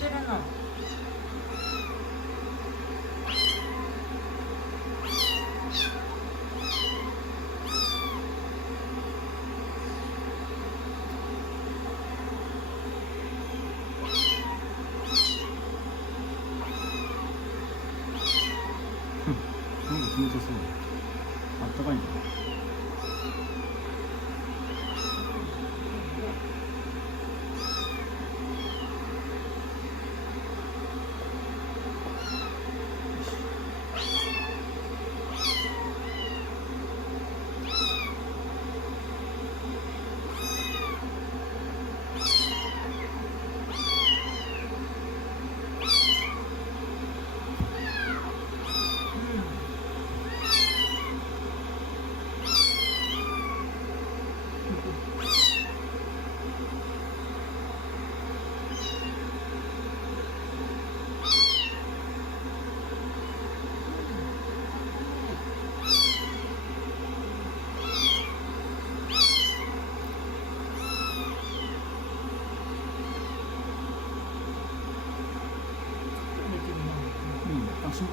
してるの。なんか気持ちよそう。あったかいんだね。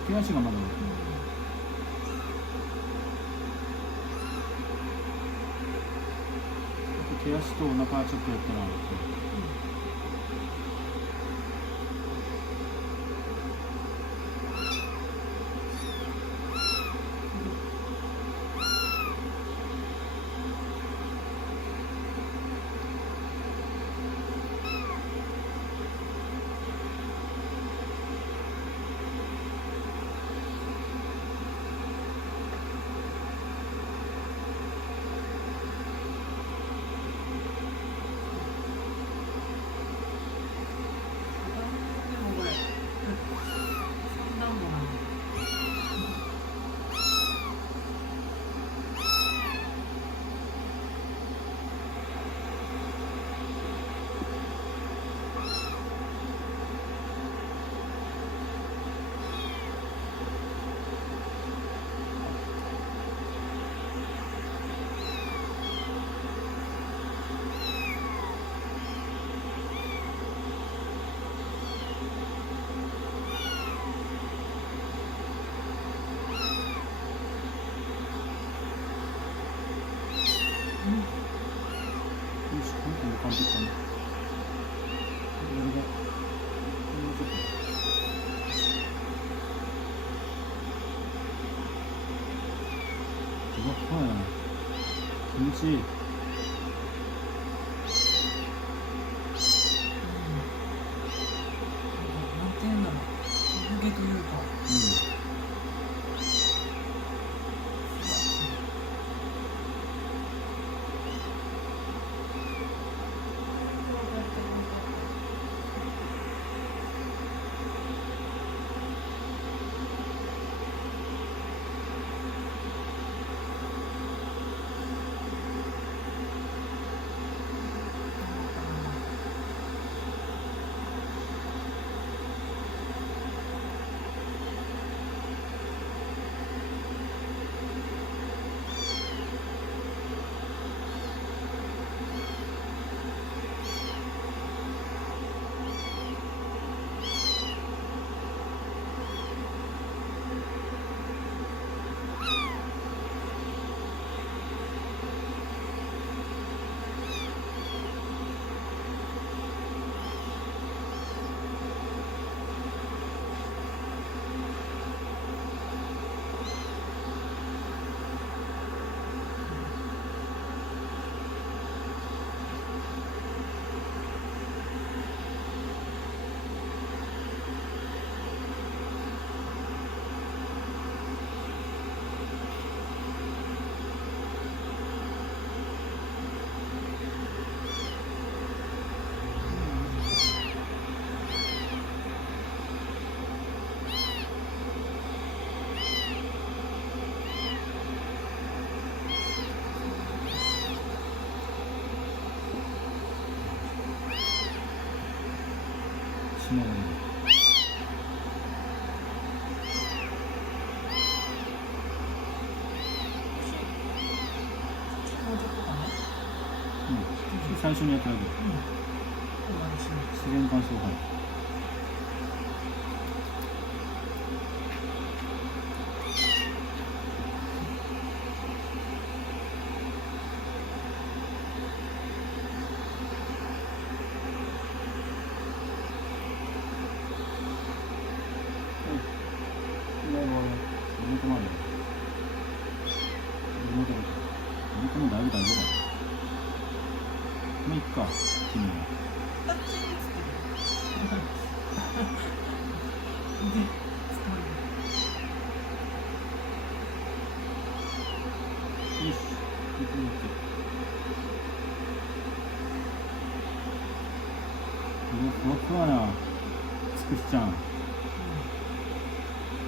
手足がまだ手足とお腹ちょっとやったら完璧かな。気持ちいい。なんていうんだろう。産毛というか。しない。最初にやっただけ。自然乾燥。はい。ふわふわなつくしちゃん、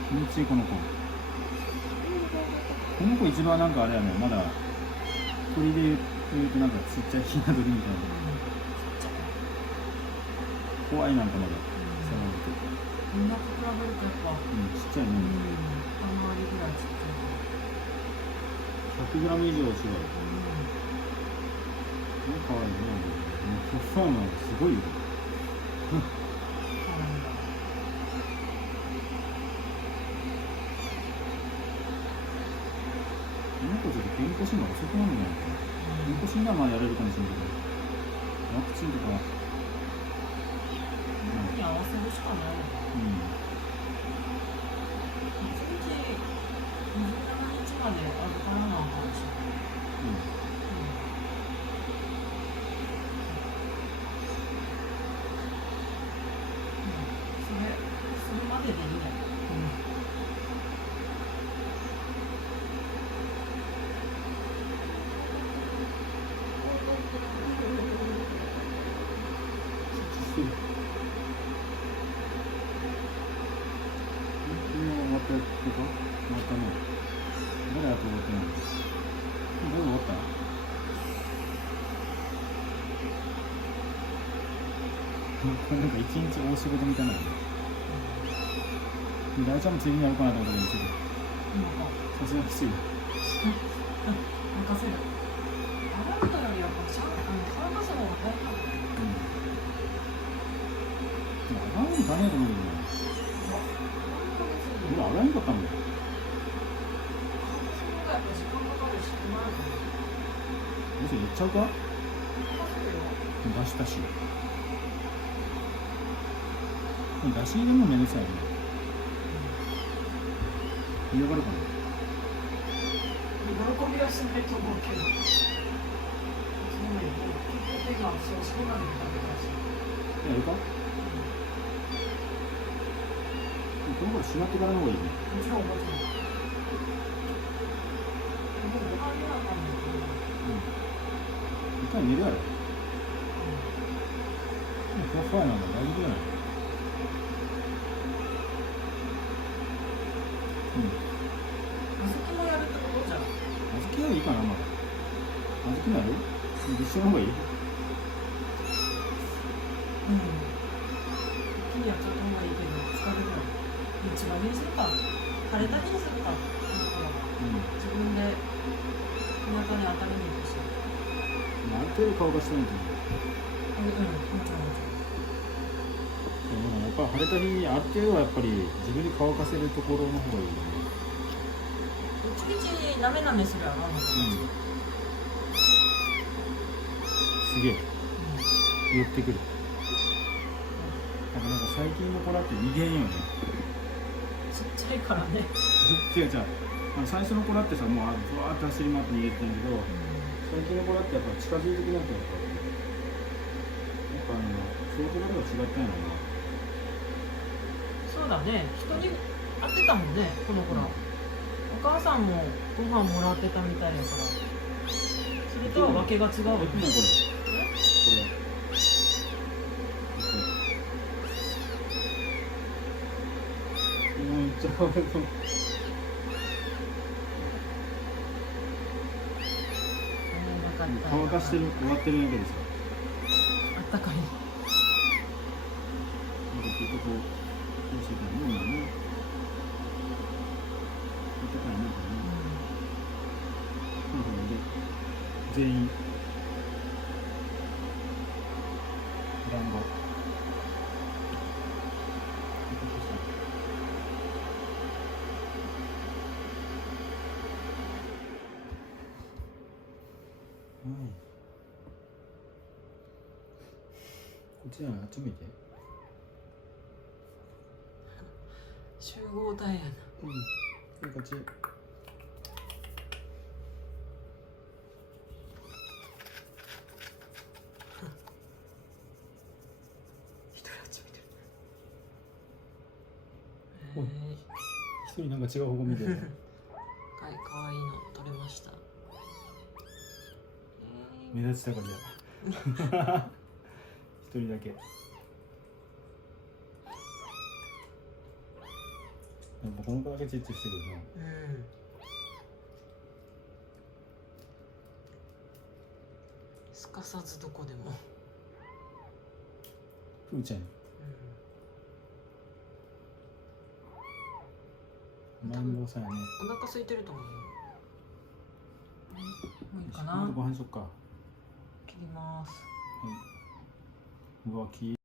気持ちいいこの子。この子一番なんかあれやね、まだ鳥で言うとなんかちっちゃいひな鳥みたいな、怖いなんかまだ触ると、みんなと比べるとやっぱ、ちっちゃいね、二回りぐらいちっちゃい。 100g 以上違う。かわいいね。もうふわふわなのすごいよ。この子ちょっと健康診断遅くなるんじゃないかな。健康診断までやれるかもしれないけど、ワクチンとか、に合わせるしかないよね。1日27日まで預からなあかんし。それまででいいね。終わったやつとか終わったね。まだやっと終わってない。もう終わった。これなんか一日大仕事みたいな。大ちゃんも次にやるかなと思ったけど、ちょっとさすがにきつい。任せる。洗うのよりやっぱ乾かす方が早いかも。洗うの大変だと思うけどね。俺洗えんかったもん。やっぱ時間かかるし、困るかも。もしやっちゃうか？出したし。出し入れもめんどくさいよね。嫌がるかな。喜びはしないと思うけど。そうね。手がそうなるのダメだし。やるか？この子しまってからの方がいいね。もちろんもちろん。もうご飯にはなんだけど。一回寝るやろ。ふわふわなんだ、大丈夫じゃない。小豆もやるってことじゃん。小豆はいいかな、まだ。小豆もやる？一緒の方がいい？一気にやっちゃった方がいいけど、疲れるよ。一番にするか。枯れた日にするか。自分でお腹に当たるにとして。ある程度顔がしてないと思う。もちろんもちろん。でもやっぱ晴れた日、ある程度はやっぱり自分で乾かせるところの方がいいよね。一日なめなめするやろ、あの子たち。すげえ。寄ってくる。なんか最近の子だって逃げんよね。ちっちゃいからね。違う違う。最初の子だってさ、もうぶわーって走り回って逃げてんけど、最近の子だってやっぱ近づいてくなってやっぱそういうところが違ったんやろな。そうだね。人に会ってたもんね、この子ら。お母さんもご飯もらってたみたいやから。それとはわけが違うよね。これ。めっちゃ可愛い。乾かしてる終わってるんやけどさ。あったかい。なんかずっとこうしてたらもうね。あったかいなんかね。で全員団子。こっちじゃない、あっち向いて。集合体やな。こっち。一人あっち見てる。一人なんか違う方向見てる。かわいいの撮れました。目立ちたがりや。一人だけ。やっぱこの子だけちっちゃいしてくるな。うんすかさずどこでも、ふーちゃんにマンボウさんやね。お腹空いてると思うよ。もういいかな。まずご飯しよっか。は切ります。い。うわ、き